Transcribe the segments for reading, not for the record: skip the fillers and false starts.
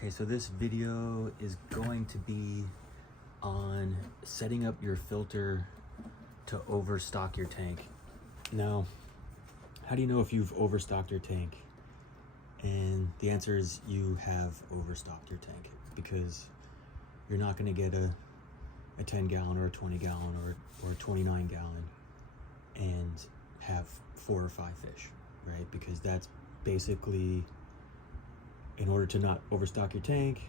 Okay, so this video is going to be on setting up your filter to overstock your tank. Now, how do you know if you've overstocked your tank? And the answer is you have overstocked your tank, because you're not going to get a 10 gallon or a 20 gallon or a 29 gallon and have 4 or 5 fish, right? Because that's basically, in order to not overstock your tank,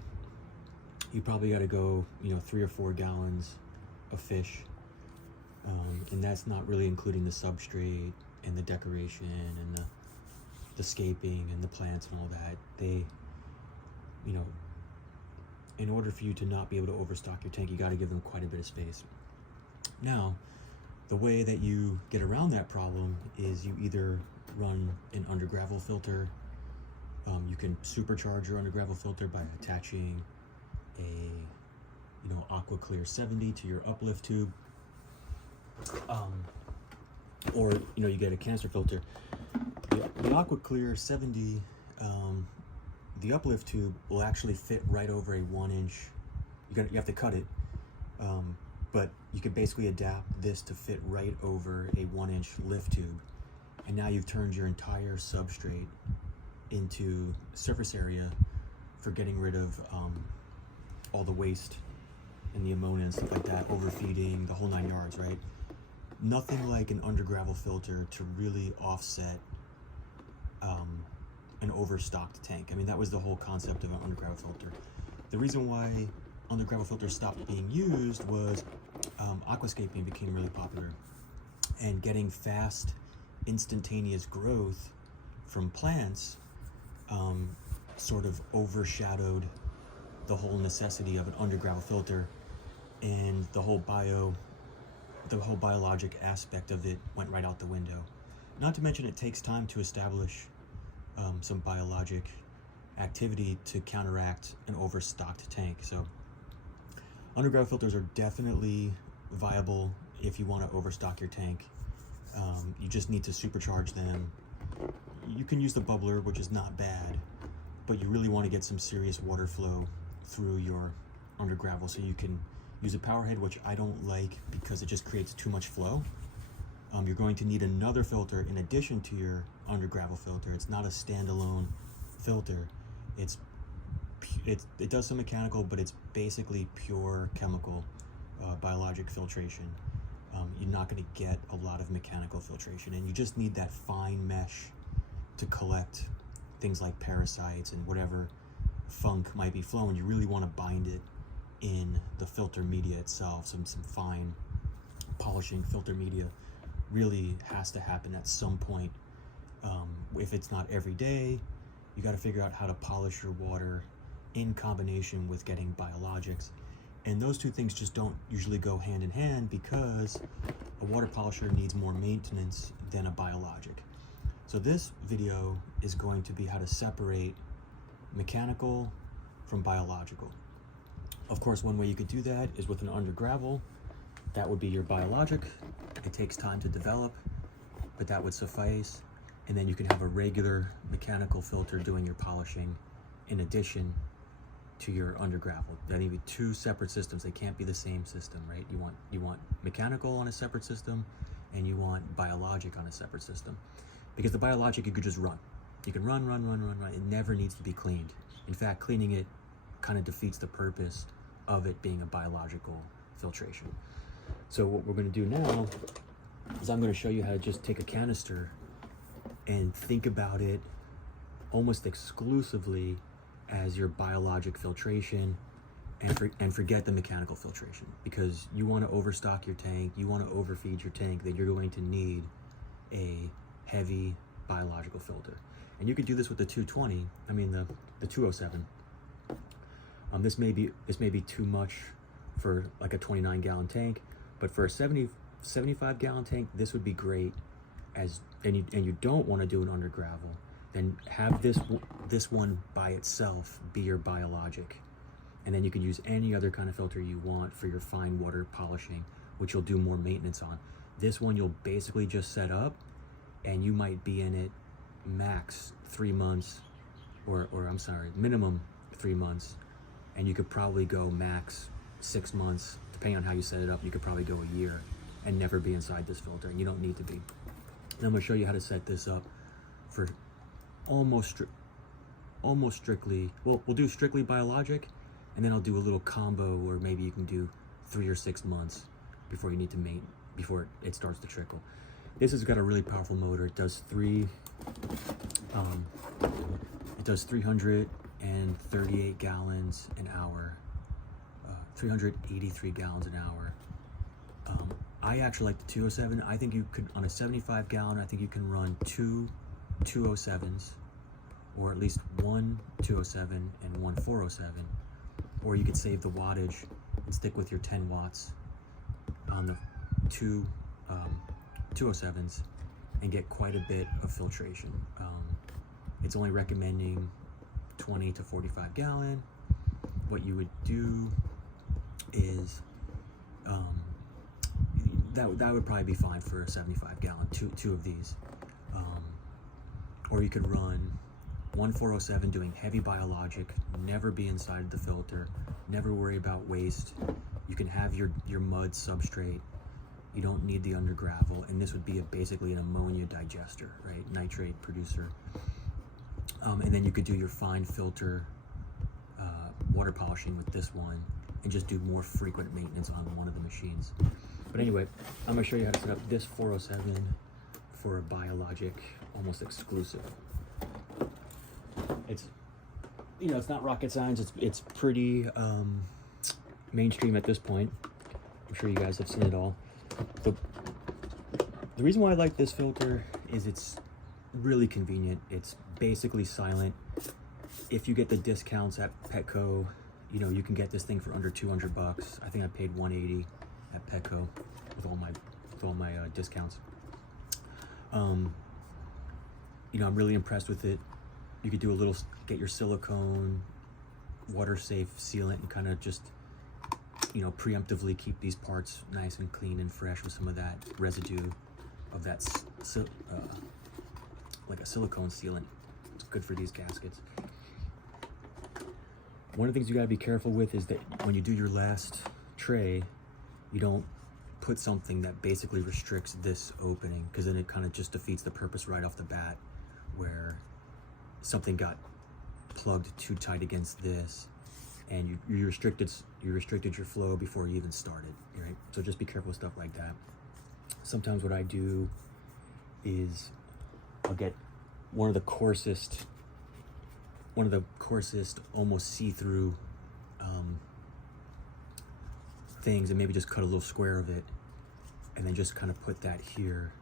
you probably got to go, 3 or 4 gallons of fish. And that's not really including the substrate and the decoration and the scaping and the plants and all that. They, in order for you to not be able to overstock your tank, you got to give them quite a bit of space. Now, the way that you get around that problem is you either run an Undergravel filter. You can supercharge your Undergravel filter by attaching a Aqua Clear 70 to your uplift tube, or you get a Canister filter. The Aqua Clear 70, the uplift tube will actually fit right over a 1-inch. You have to cut it, but you can basically adapt this to fit right over a 1-inch lift tube, and now you've turned your entire substrate into surface area for getting rid of all the waste and the ammonia and stuff like that, overfeeding, the whole 9 yards, right? Nothing like an Undergravel filter to really offset an overstocked tank. I mean, that was the whole concept of an Undergravel filter. The reason why Undergravel filters stopped being used was aquascaping became really popular, and getting fast, instantaneous growth from plants sort of overshadowed the whole necessity of an Undergravel filter, and the whole biologic aspect of it went right out the window. Not to mention, it takes time to establish some biologic activity to counteract an overstocked tank. So Undergravel filters are definitely viable if you want to overstock your tank. You just need to supercharge them. You can use the bubbler, which is not bad, but you really want to get some serious water flow through your Undergravel. So you can use a power head, which I don't like because it just creates too much flow. You're going to need another filter in addition to your Undergravel filter. It's not a standalone filter. It does some mechanical, but it's basically pure chemical, biologic filtration. You're not going to get a lot of mechanical filtration, and you just need that fine mesh to collect things like parasites and whatever funk might be flowing. You really want to bind it in the filter media itself. Some fine polishing filter media really has to happen at some point. If it's not every day, you got to figure out how to polish your water in combination with getting biologics. And those two things just don't usually go hand in hand, because a water polisher needs more maintenance than a biologic. So this video is going to be how to separate mechanical from biological. Of course, one way you could do that is with an Undergravel. That would be your biologic. It takes time to develop, but that would suffice. And then you can have a regular mechanical filter doing your polishing in addition to your Undergravel. That need to be 2 separate systems. They can't be the same system, right? You want mechanical on a separate system, and you want biologic on a separate system. Because the biologic, you could just run. You can run. It never needs to be cleaned. In fact, cleaning it kind of defeats the purpose of it being a biological filtration. So what we're going to do now is I'm going to show you how to just take a canister and think about it almost exclusively as your biologic filtration, and forget the mechanical filtration. Because you want to overstock your tank, you want to overfeed your tank, then you're going to need a heavy biological filter. And you could do this with the 220, the 207. This may be too much for like a 29 gallon tank, but for a 75 gallon tank, this would be great. And you don't want to do an Undergravel, then have this one by itself be your biologic. And then you can use any other kind of filter you want for your fine water polishing, which you'll do more maintenance on. This one you'll basically just set up, and you might be in it max 3 months, or I'm sorry, minimum 3 months, and you could probably go max 6 months, depending on how you set it up. You could probably go a year and never be inside this filter, and you don't need to be. And I'm gonna show you how to set this up for almost strictly, well, we'll do strictly biologic, and then I'll do a little combo where maybe you can do 3 or 6 months before you need to before it starts to trickle. This has got a really powerful motor. It does 338 gallons an hour, 383 gallons an hour. I actually like the 207. I think you could, on a 75 gallon, I think you can run 2 207s, or at least 1 207 and 1 407, or you could save the wattage and stick with your 10 watts on the 2 207s and get quite a bit of filtration. It's only recommending 20 to 45 gallon. What you would do is that would probably be fine for a 75 gallon, two of these. Or you could run 1 407 doing heavy biologic, never be inside the filter, never worry about waste. You can have your mud substrate. You don't need the Undergravel, and this would be basically an ammonia digester, right? Nitrate producer. And then you could do your fine filter water polishing with this one, and just do more frequent maintenance on one of the machines. But anyway, I'm gonna show you how to set up this 407 for a biologic, almost exclusive. It's, it's not rocket science. It's pretty mainstream at this point. I'm sure you guys have seen it all. The reason why I like this filter is it's really convenient. It's basically silent. If you get the discounts at Petco, you can get this thing for under 200 bucks. I think I paid 180 at Petco with all my discounts. I'm really impressed with it. You could do get your silicone, water safe sealant, and kind of just, preemptively keep these parts nice and clean and fresh with some of that residue of that, like a silicone sealant. It's good for these gaskets. One of the things you gotta be careful with is that when you do your last tray, you don't put something that basically restricts this opening, because then it kind of just defeats the purpose right off the bat, where something got plugged too tight against this, and you restricted your flow before you even started, right? So just be careful with stuff like that. Sometimes what I do is I'll get one of the coarsest, almost see-through things, and maybe just cut a little square of it, and then just kind of put that here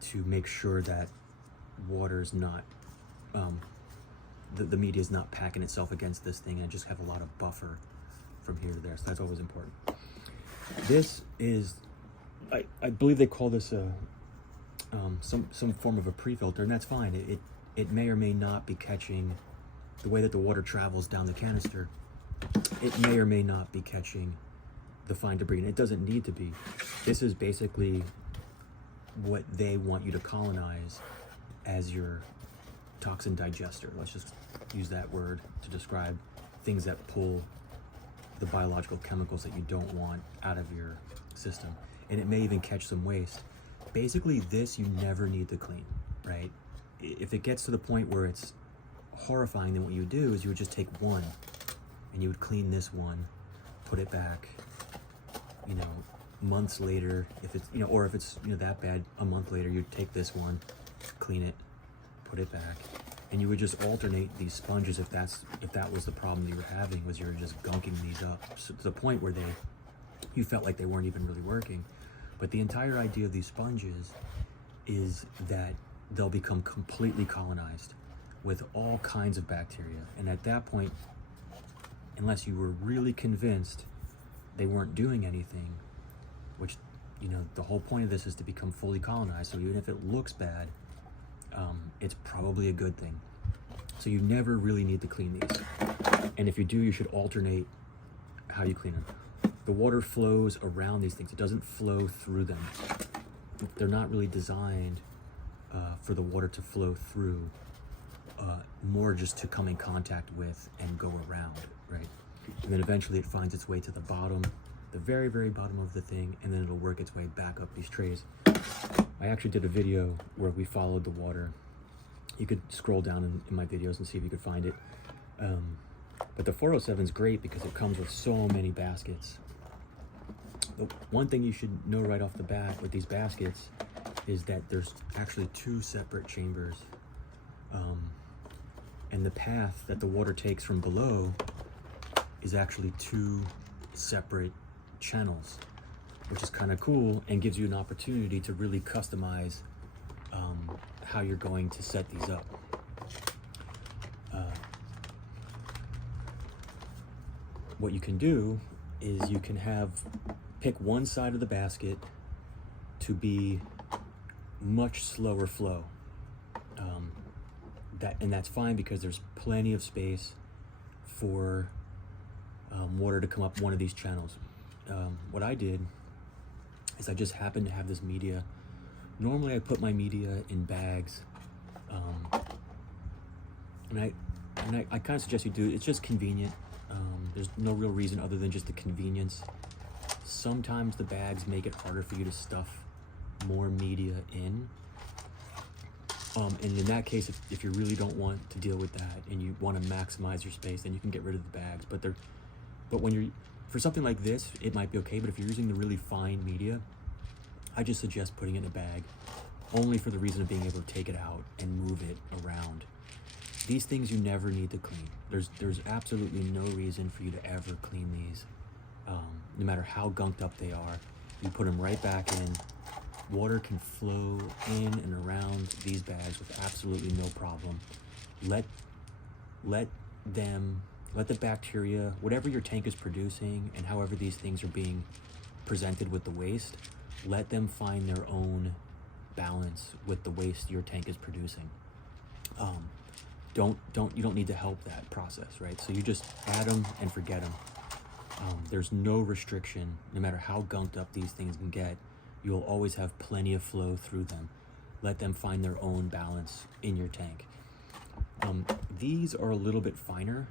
to make sure that water's not, the media is not packing itself against this thing, and just have a lot of buffer from here to there. So that's always important. This is, I believe they call this some form of a pre-filter, and that's fine. It may or may not be catching the way that the water travels down the canister. It may or may not be catching the fine debris, and it doesn't need to be. This is basically what they want you to colonize as your toxin digester. Let's just use that word to describe things that pull the biological chemicals that you don't want out of your system. And it may even catch some waste. Basically, this you never need to clean, right? If it gets to the point where it's horrifying, then what you would do is you would just take one and you would clean this one, put it back, months later, if it's, or if it's, that bad, a month later, you'd take this one, clean it, put it back, and you would just alternate these sponges if that was the problem that you were having, was you were just gunking these up, so to the point where you felt like they weren't even really working. But the entire idea of these sponges is that they'll become completely colonized with all kinds of bacteria, and at that point, unless you were really convinced they weren't doing anything, which, the whole point of this is to become fully colonized, so even if it looks bad, it's probably a good thing. So you never really need to clean these. And if you do, you should alternate how you clean them. The water flows around these things. It doesn't flow through them. They're not really designed for the water to flow through more just to come in contact with and go around, right? And then eventually it finds its way to the bottom, the very, very bottom of the thing, and then it'll work its way back up these trays. I actually did a video where we followed the water. You could scroll down in my videos and see if you could find it. But the 407 is great because it comes with so many baskets. The one thing you should know right off the bat with these baskets is that there's actually 2 separate chambers. And the path that the water takes from below is actually 2 separate channels, which is kind of cool and gives you an opportunity to really customize how you're going to set these up. What you can do is you can pick one side of the basket to be much slower flow. And that's fine because there's plenty of space for water to come up one of these channels. What I did is I just happened to have this media. Normally I put my media in bags, and I kind of suggest you do it. It's just convenient. There's no real reason other than just the convenience. Sometimes the bags make it harder for you to stuff more media in. And in that case, if you really don't want to deal with that and you want to maximize your space, then you can get rid of the bags. But when you're, for something like this, it might be okay. But if you're using the really fine media, I just suggest putting it in a bag, only for the reason of being able to take it out and move it around. These things you never need to clean. There's absolutely no reason for you to ever clean these. No matter how gunked up they are, you put them right back in. Water can flow in and around these bags with absolutely no problem. Let the bacteria, whatever your tank is producing and however these things are being presented with the waste, let them find their own balance with the waste your tank is producing. You don't need to help that process, right? So you just add them and forget them. There's no restriction. No matter how gunked up these things can get, you'll always have plenty of flow through them. Let them find their own balance in your tank. These are a little bit finer,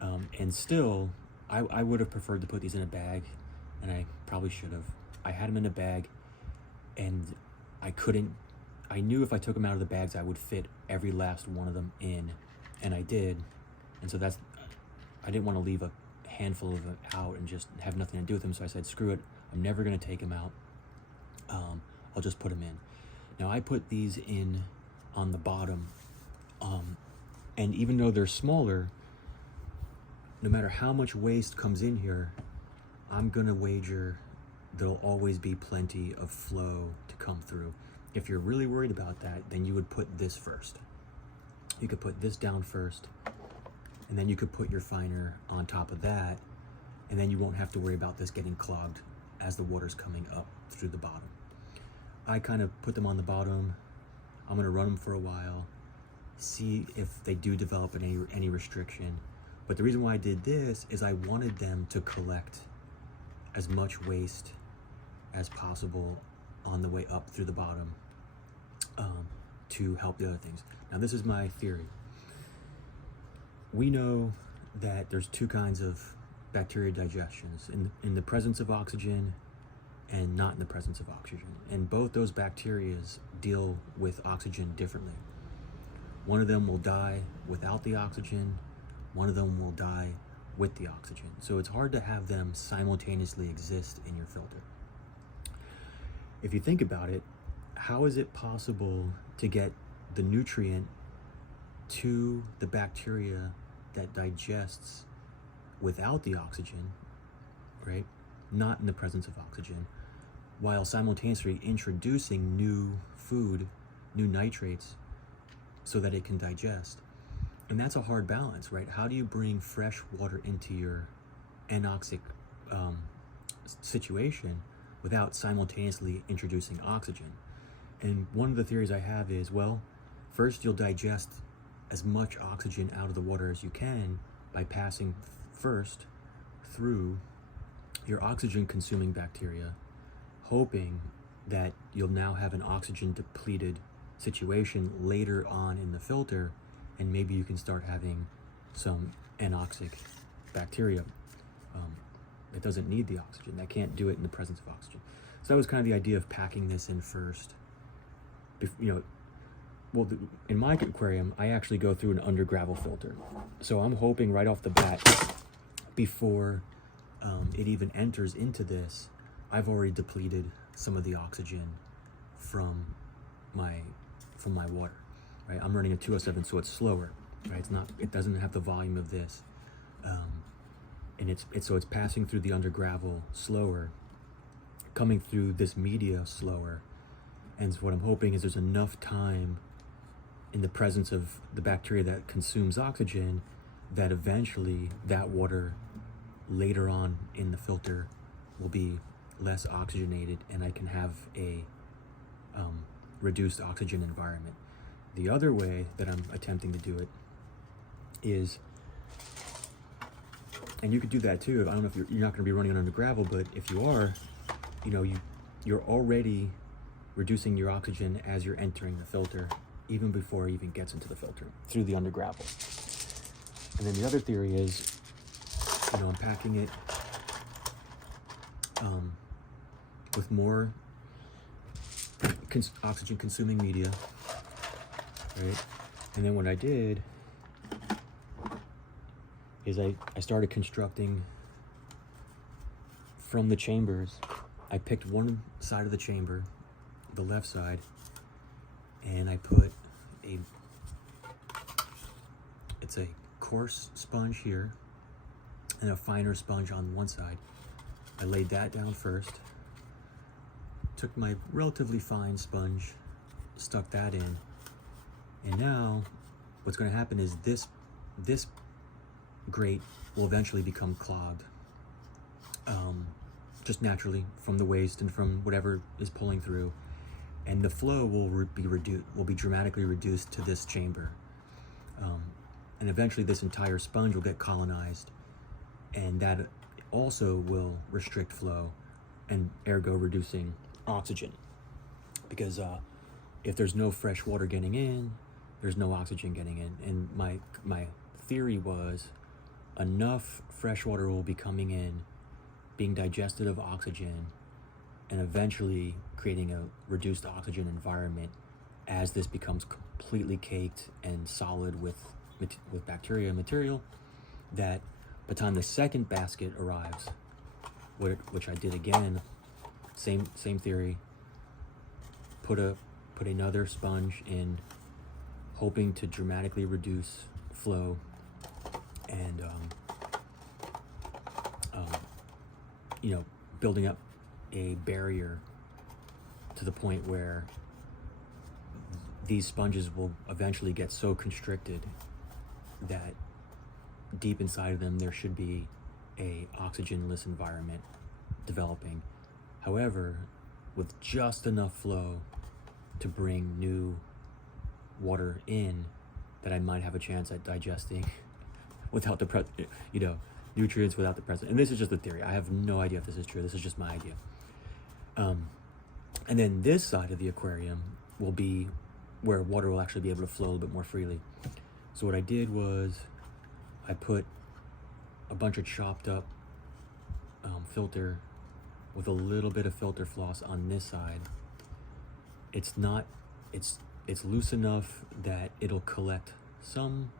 and still, I would have preferred to put these in a bag, and I probably should have. I had them in a bag, and I knew if I took them out of the bags, I would fit every last one of them in, and I did. And so I didn't want to leave a handful of them out and just have nothing to do with them, so I said, screw it, I'm never going to take them out. I'll just put them in. Now I put these in on the bottom, and even though they're smaller, no matter how much waste comes in here, I'm gonna wager there'll always be plenty of flow to come through. If you're really worried about that, then you would put this first. You could put this down first, and then you could put your finer on top of that, and then you won't have to worry about this getting clogged as the water's coming up through the bottom. I kind of put them on the bottom. I'm gonna run them for a while, see if they do develop any restriction. But the reason why I did this is I wanted them to collect as much waste as possible on the way up through the bottom, to help the other things. Now this is my theory. We know that there's 2 kinds of bacteria digestions, in the presence of oxygen and not in the presence of oxygen. And both those bacteria deal with oxygen differently. One of them will die without the oxygen, one of them will die with the oxygen. So it's hard to have them simultaneously exist in your filter. If you think about it, how is it possible to get the nutrient to the bacteria that digests without the oxygen, right? Not in the presence of oxygen, while simultaneously introducing new food, new nitrates, so that it can digest. And that's a hard balance, right? How do you bring fresh water into your anoxic situation without simultaneously introducing oxygen? And one of the theories I have is, well, first you'll digest as much oxygen out of the water as you can by passing first through your oxygen consuming bacteria, hoping that you'll now have an oxygen depleted situation later on in the filter, and maybe you can start having some anoxic bacteria that doesn't need the oxygen, that can't do it in the presence of oxygen. So that was kind of the idea of packing this in first. Well, in my aquarium, I actually go through an Undergravel filter. So I'm hoping right off the bat, before it even enters into this, I've already depleted some of the oxygen from my water, right? I'm running a 207, so it's slower, right? It doesn't have the volume of this. And it's passing through the Undergravel slower, coming through this media slower. And what I'm hoping is there's enough time in the presence of the bacteria that consumes oxygen that eventually that water later on in the filter will be less oxygenated, and I can have a reduced oxygen environment. The other way that I'm attempting to do it is, and you could do that too. I don't know if you're not going to be running on Undergravel, but if you are, you're already reducing your oxygen as you're entering the filter, even before it even gets into the filter through the Undergravel. And then the other theory is, I'm packing it with more oxygen consuming media, right? And then what I did is I started constructing from the chambers. I picked one side of the chamber, the left side, and I put it's a coarse sponge here and a finer sponge on one side. I laid that down first, took my relatively fine sponge, stuck that in, and now what's going to happen is this grate will eventually become clogged, just naturally from the waste and from whatever is pulling through, and the flow will be dramatically reduced to this chamber, and eventually this entire sponge will get colonized, and that also will restrict flow and ergo reducing oxygen, because if there's no fresh water getting in, there's no oxygen getting in. And my theory was enough fresh water will be coming in, being digested of oxygen, and eventually creating a reduced oxygen environment as this becomes completely caked and solid with bacteria material, that by the time the second basket arrives, which I did again, same theory, put another sponge in, hoping to dramatically reduce flow and building up a barrier to the point where these sponges will eventually get so constricted that deep inside of them there should be a oxygenless environment developing. However, with just enough flow to bring new water in, that I might have a chance at digesting without the nutrients without the present. And this is just a theory. I have no idea if this is true. This is just my idea. And then this side of the aquarium will be where water will actually be able to flow a little bit more freely. So what I did was I put a bunch of chopped up filter with a little bit of filter floss on this side. It's loose enough that it'll collect some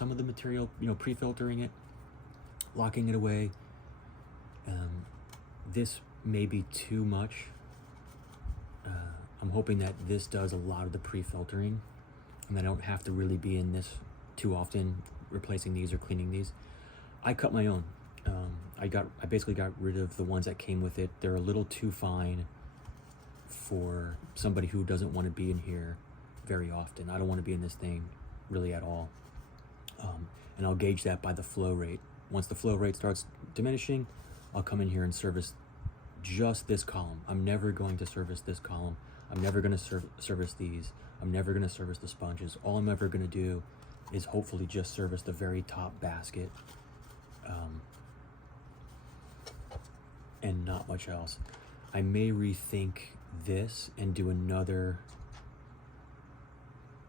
of the material, pre-filtering it, locking it away. This may be too much. I'm hoping that this does a lot of the pre-filtering, and that I don't have to really be in this too often, replacing these or cleaning these. I cut my own. I basically got rid of the ones that came with it. They're a little too fine for somebody who doesn't want to be in here very often. I don't want to be in this thing really at all. And I'll gauge that by the flow rate. Once the flow rate starts diminishing, I'll come in here and service just this column. I'm never going to service this column. I'm never going to service these. I'm never going to service the sponges. All I'm ever going to do is hopefully just service the very top basket, and not much else. I may rethink this and do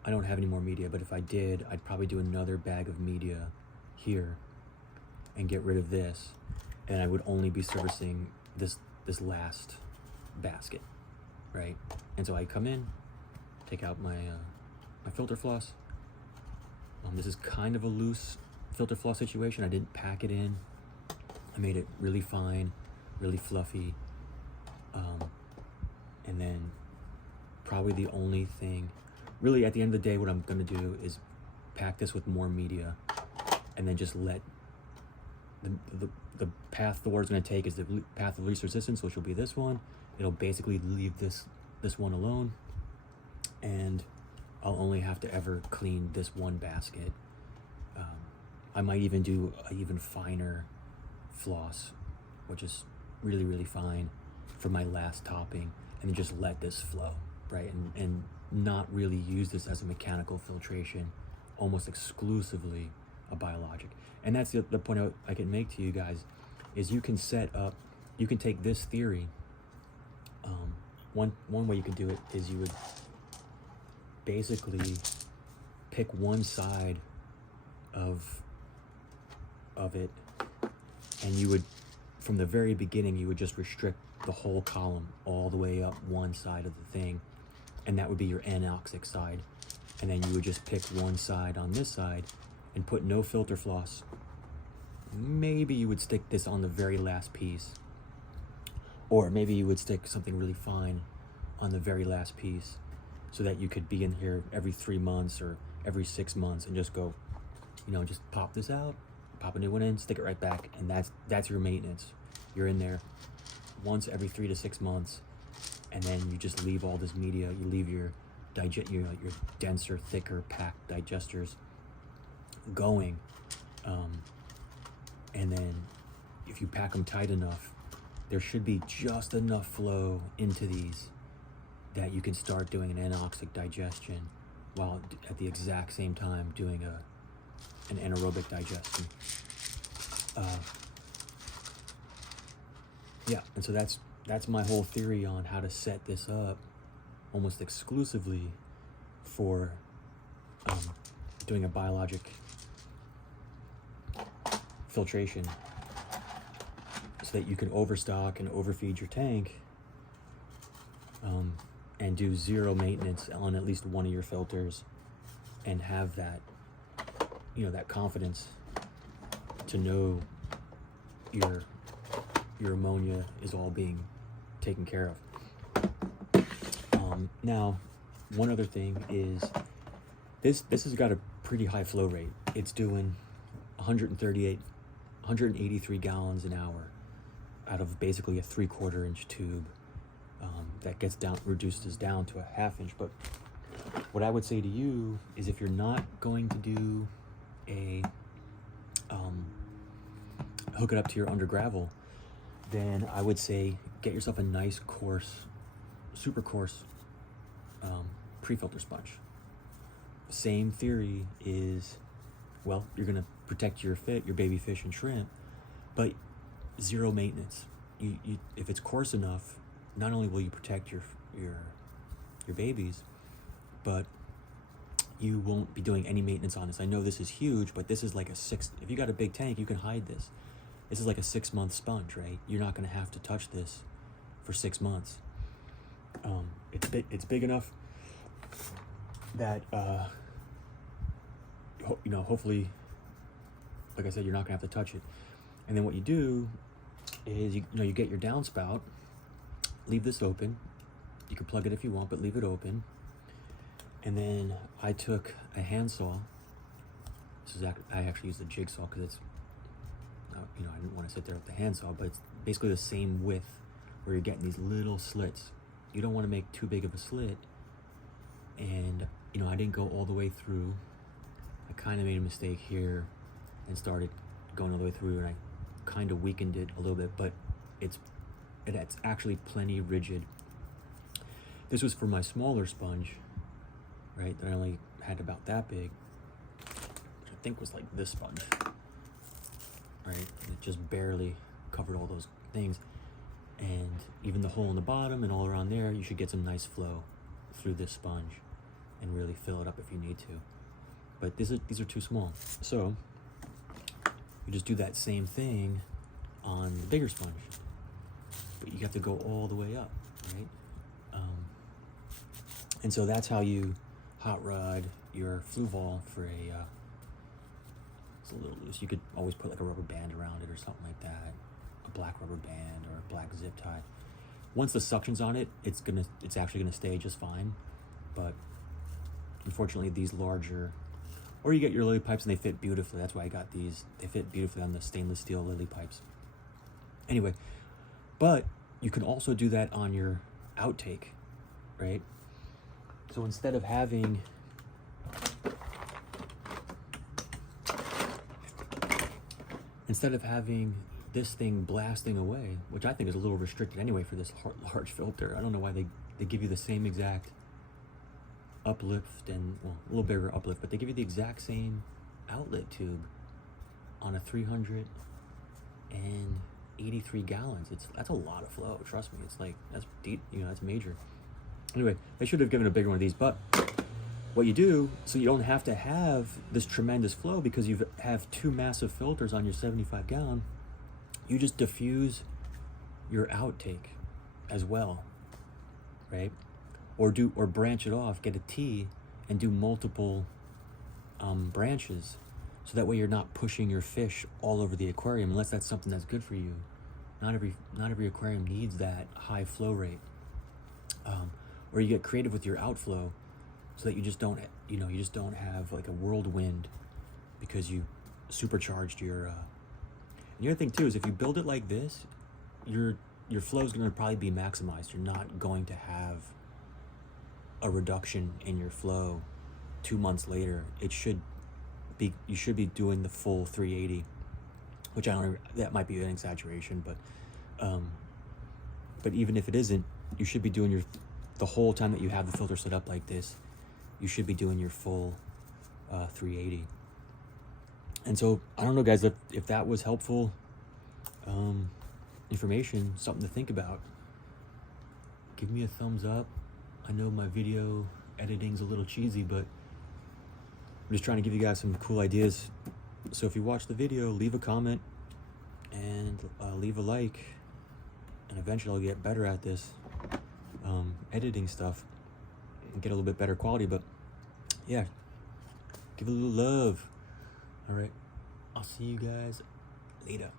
I don't have any more media, but if I did, I'd probably do another bag of media here and get rid of this, and I would only be servicing this last basket, right? And so I come in, take out my my filter floss. This is kind of a loose filter floss situation. I didn't pack it in. I made it really fine, really fluffy, and then probably the only thing, really at the end of the day, what I'm gonna do is pack this with more media, and then just let the path the water's gonna take is the path of least resistance, which will be this one. It'll basically leave this one alone, and I'll only have to ever clean this one basket. I might even do a even finer floss, which is really, really fine for my last topping, and then just let this flow, right? And not really use this as a mechanical filtration, almost exclusively a biologic. And that's the point I can make to you guys, is you can set up, you can take this theory, one way you can do it is you would basically pick one side of it, and you would, from the very beginning, you would just restrict the whole column all the way up one side of the thing, and that would be your Anoxic side. And then you would just pick one side on this side and put no filter floss. Maybe you would stick this on the very last piece, or maybe you would stick something really fine on the very last piece, so that you could be in here every 3 months or every 6 months and just go, you know, just pop this out, pop a new one in, stick it right back, and that's your maintenance. You're in there once every 3 to 6 months, and then you just leave all this media. You leave your denser, thicker packed digesters going, and then if you pack them tight enough, there should be just enough flow into these that you can start doing an anoxic digestion while at the exact same time doing an anaerobic digestion. Yeah, and so that's my whole theory on how to set this up almost exclusively for doing a biologic filtration, so that you can overstock and overfeed your tank, and do zero maintenance on at least one of your filters, and have that, you know, that confidence to know your ammonia is all being taken care of. Now, one other thing is this has got a pretty high flow rate. It's doing 183 gallons an hour out of basically a 3/4 inch tube. That gets reduces down to a 1/2 inch. But what I would say to you is, if you're not going to do a hook it up to your Undergravel, then I would say get yourself a nice coarse, super coarse pre-filter sponge. Same theory is, well, you're gonna protect your baby fish and shrimp, but zero maintenance. You if it's coarse enough, not only will you protect your babies, but you won't be doing any maintenance on this. I know this is huge, but this is like if you got a big tank, you can hide this. This is like a 6-month sponge, right? You're not gonna have to touch this for 6 months. It's big enough that you know, hopefully, like I said, you're not gonna have to touch it. And then what you do is you get your downspout, leave this open. You can plug it if you want, but leave it open. And then I took a handsaw. I actually used a jigsaw because it's, you know, I didn't want to sit there with the handsaw, but it's basically the same width where you're getting these little slits. You don't want to make too big of a slit. And, you know, I didn't go all the way through. I kind of made a mistake here and started going all the way through, and I kind of weakened it a little bit, but it's actually plenty rigid. This was for my smaller sponge, right, that I only had about that big, which I think was like this sponge, right? And it just barely covered all those things. And even the hole in the bottom and all around there, you should get some nice flow through this sponge. and really fill it up if you need to. But these are too small. So you just do that same thing on the bigger sponge, but you have to go all the way up, right? And so that's how you hot rod your fluval for a, it's a little loose. You could always put like a rubber band around it or something like that, a black rubber band or a black zip tie. Once the suction's on it, it's actually gonna stay just fine. But unfortunately, these larger, or you get your lily pipes and they fit beautifully. That's why I got these. They fit beautifully on the stainless steel lily pipes. Anyway, but you can also do that on your outtake, right? So instead of having this thing blasting away, which I think is a little restricted anyway for this large filter. I don't know why they give you the same exact uplift and, well, a little bigger uplift, but they give you the exact same outlet tube on a 383 gallons. That's a lot of flow, trust me. It's like, that's deep, you know, that's major. Anyway, they should have given a bigger one of these, but what you do, so you don't have to have this tremendous flow because you have two massive filters on your 75 gallon, you just diffuse your outtake as well, right? Or branch it off, get a T and do multiple branches, so that way you're not pushing your fish all over the aquarium, unless that's something that's good for you. Not every aquarium needs that high flow rate. Or you get creative with your outflow, so that you just don't have like a whirlwind because you supercharged your. And the other thing too is if you build it like this, your flow is going to probably be maximized. You're not going to have a reduction in your flow 2 months later. You should be doing the full 380, which that might be an exaggeration, but even if it isn't, you should be doing the whole time that you have the filter set up like this, you should be doing your full 380. And so I don't know, guys, if that was helpful information, something to think about, give me a thumbs up. I know my video editing's a little cheesy, but I'm just trying to give you guys some cool ideas. So if you watch the video, leave a comment and leave a like, and eventually I'll get better at this editing stuff and get a little bit better quality. But yeah, give it a little love. All right, I'll see you guys later.